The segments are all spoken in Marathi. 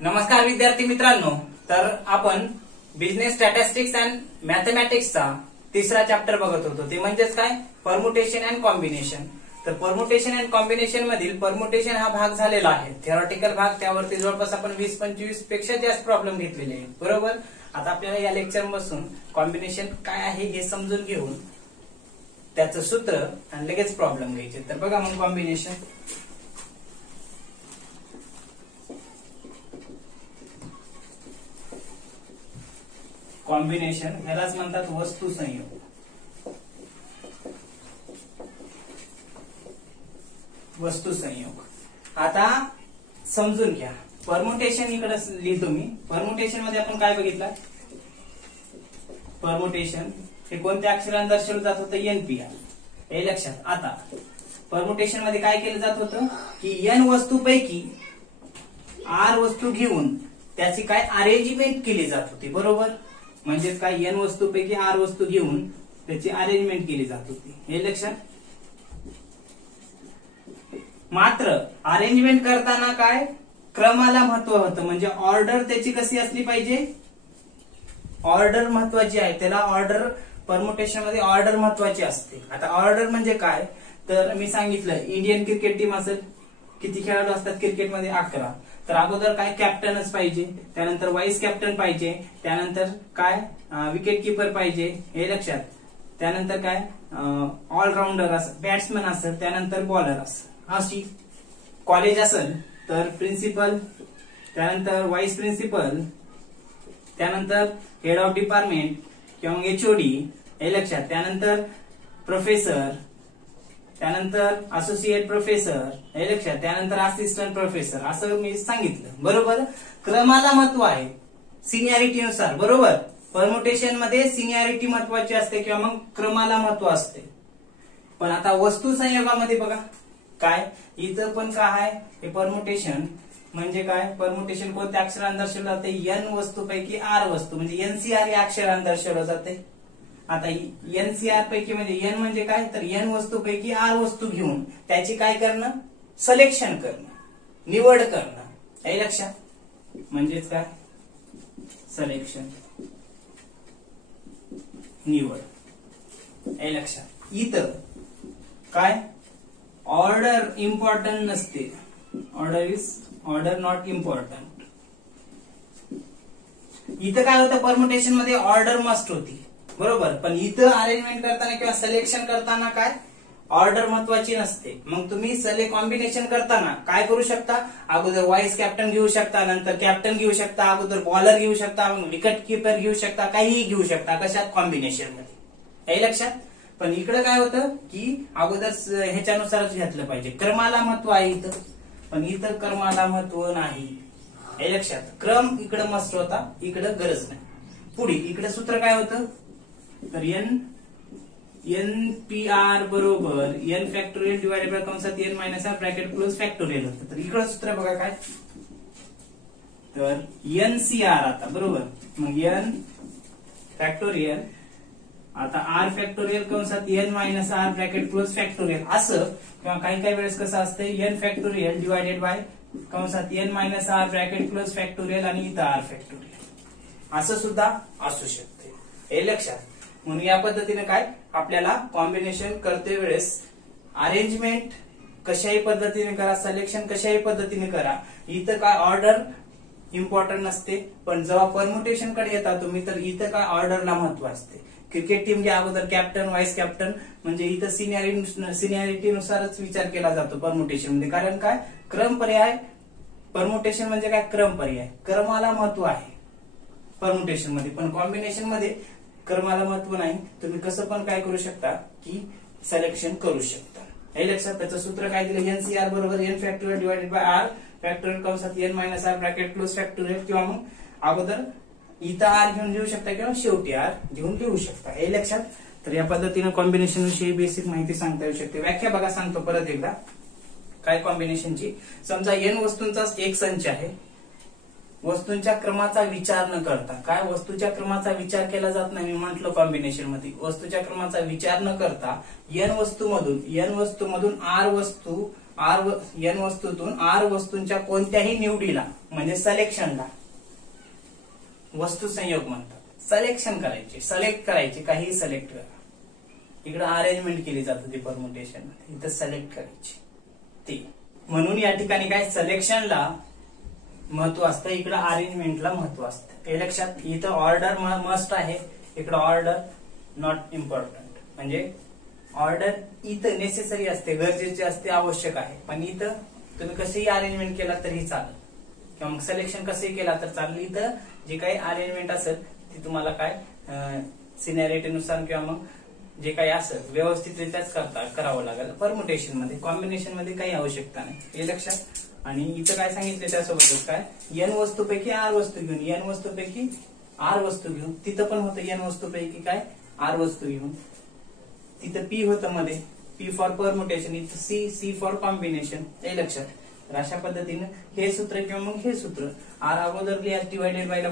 नमस्कार विद्यार्थी मित्रांनो, तर आपण बिझनेस स्टॅटिस्टिक्स अँड मॅथमॅटिक्सचा तिसरा चॅप्टर बघत होतो. ते म्हणजेच काय, परमुटेशन अँड कॉम्बिनेशन. तर परमुटेशन अँड कॉम्बिनेशन मधील परमुटेशन हा भाग झालेला आहे, थेरॉटिकल भाग. त्यावरती जवळपास आपण 20-25 पेक्षा जास्त प्रॉब्लेम घेतलेले आहेत, बरोबर. आता आपल्याला या लेक्चर पासून कॉम्बिनेशन काय आहे हे समजून घेऊन त्याचं सूत्र आणि लगेच प्रॉब्लेम घ्यायचे. तर बघा मग कॉम्बिनेशन. कॉम्बिनेशन ह्यालाच म्हणतात वस्तू संयोग. वस्तू संयोग. आता समजून घ्या. परमुटेशन इकडे लिहितो मी. परमुटेशन मध्ये आपण काय बघितलं, परमुटेशन हे कोणत्या अक्षराने दर्शवलं जात होतं, NPR. हे लक्षात. आता परमुटेशन मध्ये काय केलं जात होतं की N वस्तूपैकी R वस्तू घेऊन त्याची काय अरेंजमेंट केली जात होती, बरोबर. म्हणजेच काय, N वस्तूपैकी R वस्तू घेऊन त्याची अरेंजमेंट केली जात होती, हे लक्षात. मात्र अरेंजमेंट करताना काय, क्रमाला महत्व होतं. म्हणजे ऑर्डर त्याची कशी असली पाहिजे, ऑर्डर महत्वाची आहे. त्याला ऑर्डर, परमुटेशन मध्ये ऑर्डर महत्वाची असते. आता ऑर्डर म्हणजे काय, तर मी सांगितलं इंडियन क्रिकेट टीम असेल, किती खेळाडू असतात क्रिकेटमध्ये, 11. तर अगोदर काय, कॅप्टनच पाहिजे, त्यानंतर वाईस कॅप्टन पाहिजे, त्यानंतर काय, विकेट किपर पाहिजे, हे लक्षात. त्यानंतर काय, ऑलराऊंडर असेल, बॅट्समन असेल, त्यानंतर बॉलर असेल. अशी कॉलेज असेल तर प्रिन्सिपल, त्यानंतर वाईस प्रिन्सिपल, त्यानंतर हेड ऑफ डिपार्टमेंट किंवा HOD, हे लक्षात. त्यानंतर प्रोफेसर, त्यानंतर असोसिएट प्रोफेसर, हे लक्षात. त्यानंतर असिस्टंट प्रोफेसर, असं मी सांगितलं, बरोबर. क्रमाला महत्व आहे सिनियरिटीनुसार, बरोबर. परमुटेशन मध्ये सिनियरिटी महत्वाची असते किंवा मग क्रमाला महत्व असते. पण आता वस्तू संयोगामध्ये बघा काय, इथं पण काय आहे, हे परमुटेशन म्हणजे काय, परमुटेशन कोणत्या अक्षराने दर्शवलं जाते, N वस्तूपैकी R वस्तू, म्हणजे NCR या अक्षराने दर्शवलं जाते. आता NCR पैकी म्हणजे N म्हणजे काय, तर N वस्तूपैकी R वस्तू घेऊन त्याची काय करणं, सिलेक्शन करणं, निवड करणं, हे लक्षात. म्हणजेच काय, सिलेक्शन, निवड, हे लक्षात. इथं काय, ऑर्डर इम्पॉर्टंट नसते. Order not important. इथं काय होतं, परमुटेशन मध्ये ऑर्डर मस्ट होती, बरोबर. पण इथं अरेंजमेंट करताना किंवा सिलेक्शन करताना काय, ऑर्डर महत्वाची नसते. मग तुम्ही कॉम्बिनेशन करताना काय करू शकता, अगोदर वाईस कॅप्टन घेऊ शकता, नंतर कॅप्टन घेऊ शकता, अगोदर बॉलर घेऊ शकता, मग विकेट किपर घेऊ शकता, काहीही घेऊ शकता. कशात, कॉम्बिनेशन मध्ये, हे लक्षात. पण इकडे काय होतं की अगोदर ह्याच्यानुसारच घेतलं पाहिजे, क्रमाला महत्व आहे इथं. पण इथं क्रमाला महत्व नाही, हे लक्षात. क्रम इकडे मस्त होता, इकडे गरज नाही. पुढे इकडे सूत्र काय होतं, तर NPR बरोबर N फॅक्टोरियल डिवाइडेड बाय कंसात N minus R bracket close factorial होतं. तर इकडे सूत्र बघा काय, तर NCR आता, बरोबर. मग N फॅक्टोरियल, आता R फॅक्टोरियल कंसात N minus R bracket close factorial, असं. किंवा काही वेळेस कसं असते, N फॅक्टोरियल डिवाइडेड बाय कंसात N minus R bracket close factorial आणि इथं R फॅक्टोरियल, असं सुद्धा असू शकते, हे लक्षात. म्हणून या पद्धतीने काय, आपल्याला कॉम्बिनेशन करते वेळेस अरेंजमेंट कशाही पद्धतीने करा, सिलेक्शन कशाही पद्धतीने करा. इथं काय ऑर्डर इम्पॉर्टंट नसते. पण जेव्हा परमुटेशन कडे येता तुम्ही, तर इथं काय ऑर्डरला महत्व असते. क्रिकेट टीम घ्या, अगोदर कॅप्टन, वाईस कॅप्टन, म्हणजे इथं सिनियरिटीनुसारच विचार केला जातो परमुटेशन मध्ये. कारण काय, क्रम पर्याय, परमुटेशन म्हणजे काय, क्रम पर्याय, क्रमाला महत्व आहे परमुटेशन मध्ये. पण कॉम्बिनेशन मध्ये क्रमाला महत्व नाही. तुम्ही कसं पण काय करू शकता की सिलेक्शन करू शकता, हे लक्षात. त्याचं सूत्र काय दिलं, NCR बरोबर N factorial divided by R factorial कंसात N minus R bracket close factorial, किंवा मग अगोदर इथं R घेऊन लिहू शकता किंवा शेवटी R घेऊन लिहू शकता, हे लक्षात. तर या पद्धतीने कॉम्बिनेशन विषयी बेसिक माहिती सांगता येऊ शकते. व्याख्या बघा, सांगतो परत एकदा काय कॉम्बिनेशनची. समजा N वस्तूंचा एक संच आहे, वस्तूंच्या क्रमाचा विचार न करता. काय, वस्तूच्या क्रमाचा विचार केला जात नाही, मी म्हंटल कॉम्बिनेशन मध्ये. वस्तूच्या क्रमाचा विचार न करता N वस्तूमधून R वस्तू एन वस्तूतून आर वस्तूंच्या कोणत्याही निवडीला म्हणजे सिलेक्शनला वस्तू संयोग म्हणतात. सिलेक्शन करायचे, सिलेक्ट करायचे, काही सिलेक्ट करा. इकडे अरेंजमेंट केली जाते ते परमुटेशन मध्ये, इथं सिलेक्ट करायची ते. म्हणून या ठिकाणी काय सिलेक्शनला महत्व असतं, इकडे अरेंजमेंटला महत्व असतं. हे लक्षात. इथं ऑर्डर मस्ट आहे, इकडे ऑर्डर नॉट इम्पॉर्टंट. म्हणजे ऑर्डर इथं नेसेसरी असते, गरजेचे असते, आवश्यक आहे. पण इथं तुम्ही कसंही अरेंजमेंट केला तरी चालेल किंवा मग सिलेक्शन कसंही केला तर चालेल. इथं जे काही अरेंजमेंट असेल ते तुम्हाला काय सिनॅरिटीनुसार किंवा मग जे काही असेल व्यवस्थितरित्याच करावं लागेल. परमुटेशन मध्ये, कॉम्बिनेशन मध्ये काही आवश्यकता नाही, हे लक्षात. आणि इथं काय सांगितलं त्यासोबतच काय एन वस्तूपैकी आर वस्तू घेऊन, एन वस्तूपैकी आर वस्तू घेऊन. तिथं पण होतं एन वस्तूपैकी काय आर वस्तू घेऊन. तिथं पी होतं मध्ये, पी फॉर परमुटेशन, इथं सी फॉर कॉम्बिनेशन, हे लक्षात. तर अशा पद्धतीनं हे सूत्र किंवा मग हे सूत्र आर अगोदर लिहा डिवायडेड बाय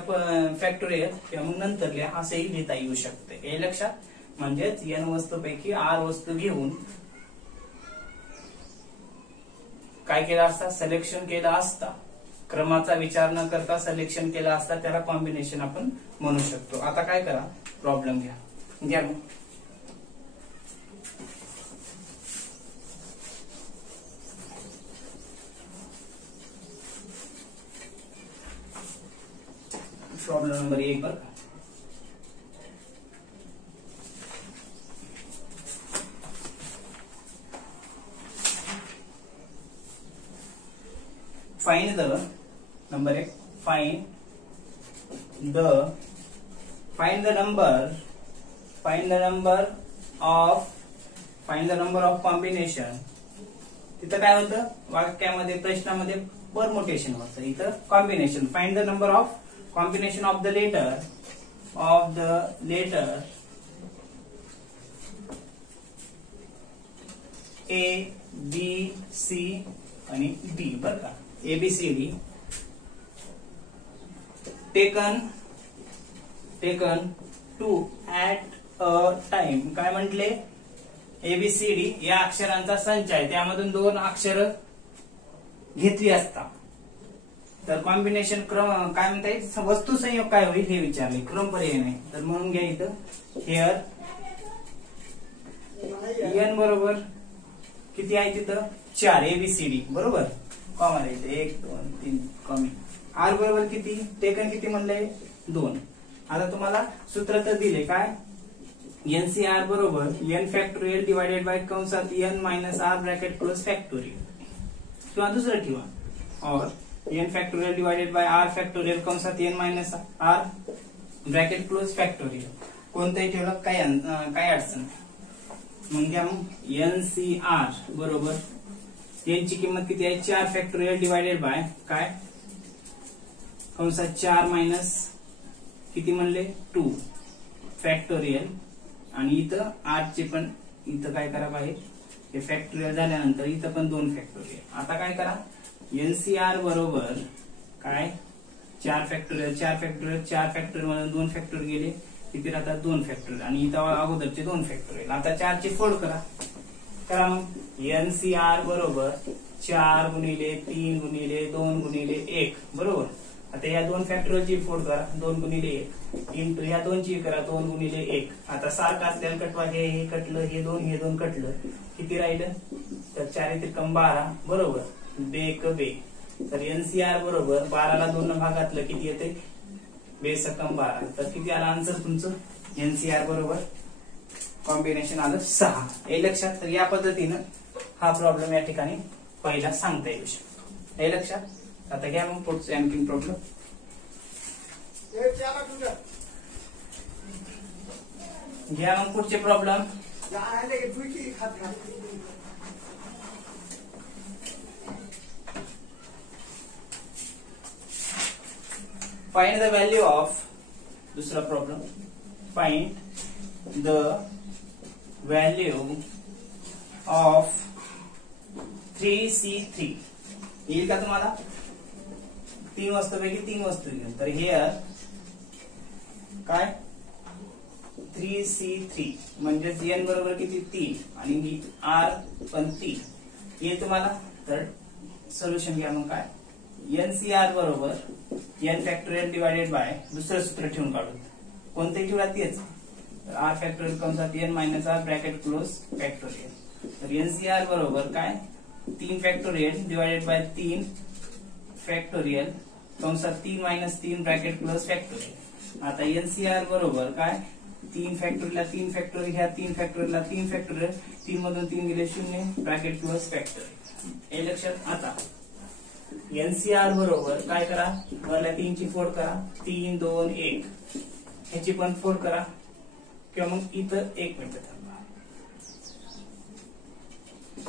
फॅक्टोरियल किंवा मग नंतर लिहा, असंही लिहिता येऊ शकते, हे लक्षात. म्हणजेच एन वस्तूपैकी आर वस्तू घेऊन काय केलं असता, सिलेक्शन केलं असता. क्रमाचा विचार न करता सिलेक्शन केलं असता, त्याला कॉम्बिनेशन आपण म्हणू शकतो. आता काय करा, प्रॉब्लेम घ्या मग. Problem number 1 per find the number 1 find the number of combination. तिथं काय होतं वाक्यामध्ये, प्रश्नामध्ये परमुटेशन होतं, इथं combination. Find the number of combination of the letter A B C आणि D, बर का. ABCD taken to at a time. काय म्हटले, ABCD या अक्षरांचा संच आहे, त्यामधून 2 अक्षर घेतली असता तर कॉम्बिनेशन क्रम काय म्हणता येईल, वस्तू संयोग काय होईल हे विचारले, क्रम पर्याय नाही. तर म्हणून घ्या इथं हेअर एन बरोबर किती आहे तिथं 4, ABCD बरोबर, कॉमन आहे इथे 1 2 3 कमी. आर बरोबर किती, टेकन किती म्हणलंय 2. आता तुम्हाला सूत्र तर दिले काय, NCR बरोबर n फॅक्टोरियल डिवायडेड बाय कंसात n minus r bracket close factorial, किंवा दुसरं ठेवा or n factorial divided by r factorial कंसात n minus r bracket close factorial. कोणतंही ठेवलं काय अडचण नाही. मग घ्या मग NCR बरोबर n ची किंमत किती आहे 4 फॅक्टोरियल डिवायडेड बाय काय कंसात 4 मायनस किती म्हणले 2 फॅक्टोरियल. आणि इथं आर चे पण इथं काय करा पाहिजे, हे फॅक्टोरियल झाल्यानंतर इथं पण 2 फॅक्टोरियल. आता काय करा, NCR बरोबर काय 4 फॅक्टोरियल मधून 2 फॅक्टोरियल गेले, किती राहतात 2 फॅक्टोरियल. आणि इथं अगोदरचे 2 फॅक्टोरियल. आता 4 ची फोड करा मग. NCR बरोबर 4 गुणिले 3 गुणिले 2 गुणिले 1 बरोबर. आता या 2 फॅक्टोरियलची फोड करा 2 गुणिले 1 इंटू या 2 ची करा 2 गुणिले 1. आता सारखं असल्यानं कटवा, हे कटलं, हे 2 कटलं, किती राहिलं तर 4 त्रिकम 12 बरोबर, बेक बे. तर NCR बरोबर 12 ला 2 भागातलं किती येते, बेसकम 12. तर किती आला आन्सर तुमचं, NCR बरोबर कॉम्बिनेशन आलं 6, हे लक्षात. तर या पद्धतीनं हा प्रॉब्लेम या ठिकाणी पहिला सांगता येऊ शकतो, हे लक्षात. आता घ्या मग पुढचे आणखी प्रॉब्लेम. घ्या मग पुढचे problem. Find the value of, दूसरा problem, find the value of 3C3. येईल का तुम्हाला, 3 वस्तूपैकी 3 वस्तू घेऊन. तर हेअर काय 3C3 म्हणजेच n बरोबर किती 3 आणि आर पण 3. हे तुम्हाला तर सोल्युशन घ्या मग काय NCR बरोबर n फॅक्टोरियल डिवायडेड बाय दुसरं सूत्र ठेवून काढू कोणते ठेवला तेच r फॅक्टोरियल कंसात n minus r bracket close factorial तर NCR बरोबर काय 3 फॅक्टोरियल डिवायडेड बाय 3 फॅक्टोरियल कंसात 3 मायनस 3 ब्रॅकेट क्लोज फॅक्टोरियल आता NCR बरोबर काय 3 फॅक्टोरियलला 3 फॅक्टोरियल ह्या 3 फॅक्टोरियलला 3 फॅक्टोरियल 3 मधून 3 गेले 0 ब्रॅकेट क्लोज फॅक्टोरियल हे लक्षात आता NCR बरोबर काय करा वरल्या 3 ची फोड करा 3 2 1 ह्याची पण फोड करा किंवा मग इथं 1 मिनिट थांबा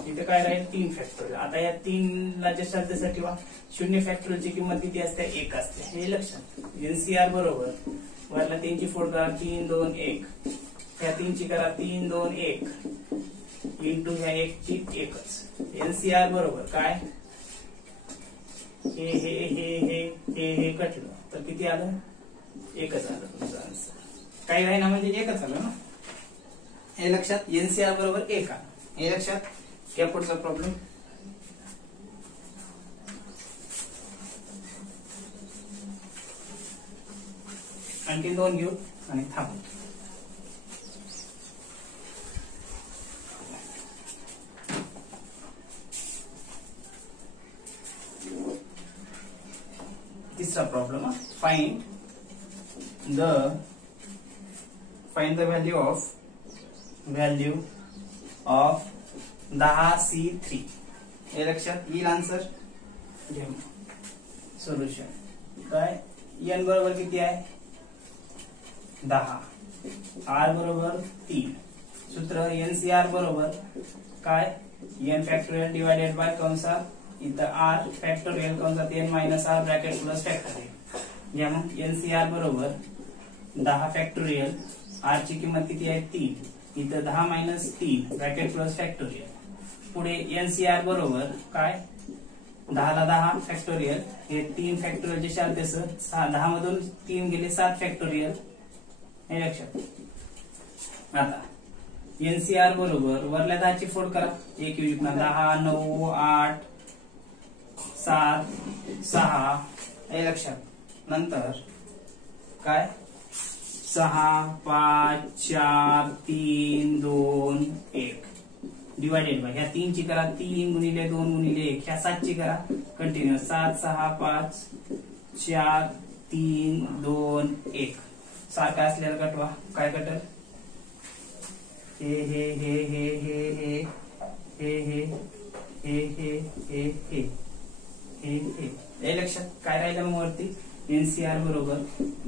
इथं काय राहील 3 फॅक्टोरियल आता या 3 ला जशा तसं ठेवा 0 फॅक्टोरियलची किंमत किती असते 1 असते हे लक्षात NCR बरोबर वरल्या 3 ची फोड करा 3 2 1 ह्या 3 ची करा 3 2 1 इंटू ह्या 1 ची 1च NCR बरोबर काय हे कटलं तर किती आलं 1च आलं तुमचं आन्सर काही आहे ना म्हणजे 1च आलं ना हे लक्षात NCR बरोबर 1 आलं हे लक्षात या पुढचा प्रॉब्लेम आणखी 2 घेऊ आणि थांबू तीसरा problem find the value of 10C3 हे लक्षात येईल आन्सर सोल्युशन काय n बरोबर किती आहे 10 r बरोबर 3 सूत्र NCR बरोबर काय n फॅक्टोरियल डिवायडेड बाय कंसात इथं r फॅक्टोरियल कंसात n minus r bracket plus factorial या मग NCR बरोबर 10 फॅक्टोरियल r ची किंमत किती आहे 3 इथं 10 मायनस 3 ब्रॅकेट प्लस फॅक्टोरियल पुढे NCR बरोबर काय 10 ला 10 फॅक्टोरियल हे 3 फॅक्टोरियल जे आले तसं 10 मधून 3 गेले 7 फॅक्टोरियल हे लक्षात आता NCR बरोबर वरल्या 10 ची फोड करा 1 युनिट 10 9 8 7 6 हे लक्षात नंतर काय 6 5 4 3 2 1 डिवायडेड बाय ह्या 3 ची करा 3 गुणिले 2 गुणिले 1 ह्या 7 ची करा कंटिन्यू 7 6 5 4 3 2 1 सारखा असलेला कटवा काय कटल हे हे हे हे हे हे हे हे हे हे हे हे हे हे लक्षात काय राहिलं मग वरती NCR बरोबर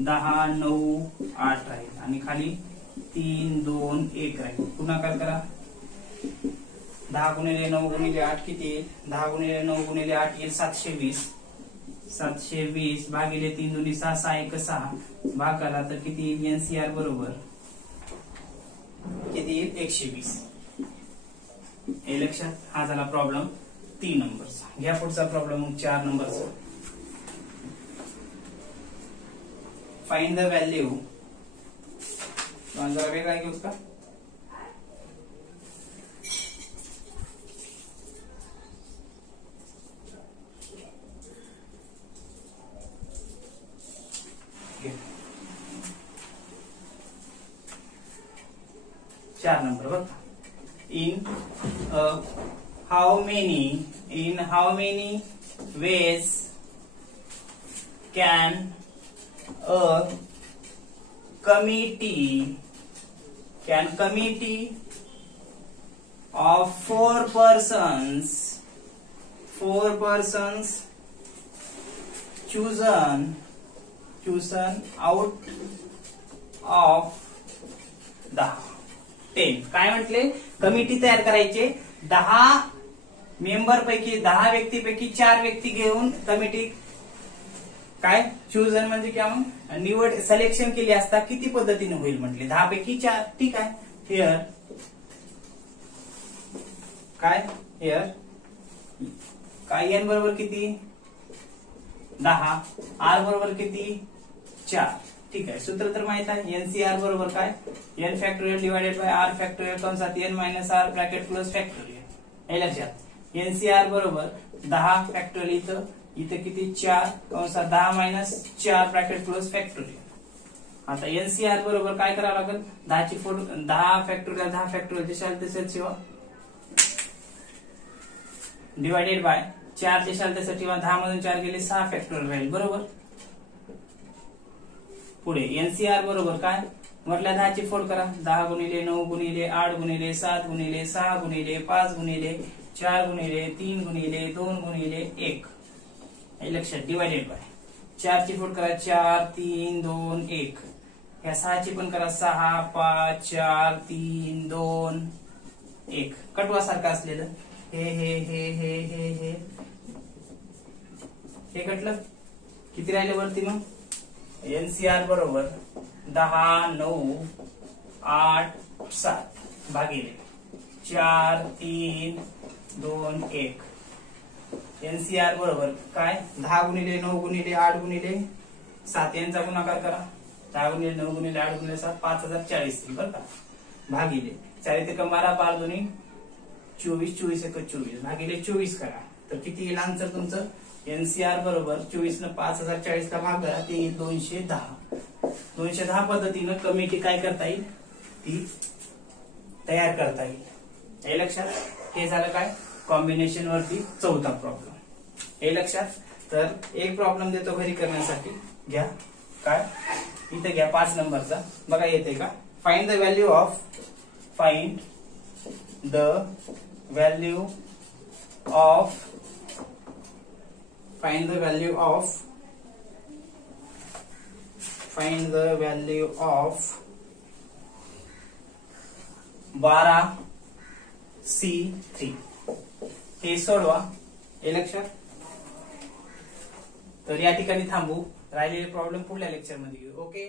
10 9 8 राहील आणि खाली 3 2 1 राहील गुणाकार करा 10 गुणिले 9 गुणिले 8 किती येईल 10 गुणिले 9 गुणिले 8 येईल 720 720 भागिले 3 दुनी 6 6 1 6 भागाला तर किती येईल NCR बरोबर किती येईल 120 हे लक्षात हा झाला प्रॉब्लेम 3 नंबरचा घ्या पुढचा प्रॉब्लेम 4 नंबरचा फाइंड द व्हॅल्यू जरा वेगळा घेऊ का चार नंबर बघा in how many ways can a committee of 4 persons chosen out of 10 काय म्हटले कमिटी तयार करायचे 10 मेंबर पैकी 10 व्यक्तीपैकी 4 व्यक्ती घेऊन कमिटी काय चूजन म्हणजे क्या मग निवड सिलेक्शन केली असता किती पद्धतीने होईल म्हटले 10 पैकी 4 ठीक आहे हिअर काय हिअर काय n बरोबर किती 10 r बरोबर किती 4 ठीक आहे सूत्र तर माहित आहे NCR बरोबर काय n factorial divided bye r factorial कंसात n minus r bracket plus factorial हे लक्षात एनसीआर बरोबर 10 फॅक्टोरियल इथं किती 4 कंसात 10 मायनस 4 ब्रॅकेट क्लोज फॅक्टोरियल. आता एनसीआर बरोबर काय करावं लागेल 10 फॅक्टोरियल तसेच ठेवा डिवायडेड बाय 4 तसं ठेवा 10 मधून 4 गेले 6 फॅक्टोरियल राहील बरोबर. पुढे एनसीआर बरोबर काय म्हटलं 10 फोड करा 10 गुणिले 9 गुणिले 8 गुणिले 7 गुणिले 6 गुणिले 5 गुणिले 4 गुणिले 3 गुणिले 2 गुणिले 1 हे लक्षात डिवायडेड बाय 4 फोड करा 4 3 2 1 ह्या 6 पण करा 6 5 4 3 2 1 कटवा सारखं असलेलं हे कटलं किती राहिलं वरती मग एनसीआर बरोबर 10 9 8 7 भागिले 4 3 2 1 एनसीआर बरोबर काय 10 गुणिले 9 गुणिले 8 गुणिले 7 यांचा गुणाकार करा 10 गुणिले 9 गुणिले 8 गुणिले 7 5040 बरं का भागिले 4 ते 12 12 दोन्ही 24 24 1 24 भागिले 24 करा तर किती येईल आन्सर तुमचं एनसीआर बरोबर 24 न 5040 ला भाग करा ते 210 पद्धतीनं कमिटी काय करता येईल ती तयार करता येईल. हे लक्षात हे झालं काय कॉम्बिनेशन वरती चौथा प्रॉब्लेम हे लक्षात. तर एक प्रॉब्लेम देतो घरी करण्यासाठी घ्या काय इथे घ्या 5 नंबरचा बघा येते का find the value of find the value of 12C3 हे सोडवा हे लक्षात. तर या ठिकाणी थांबू राहिलेले प्रॉब्लेम पुढल्या लेक्चर मध्ये घेऊ. ओके.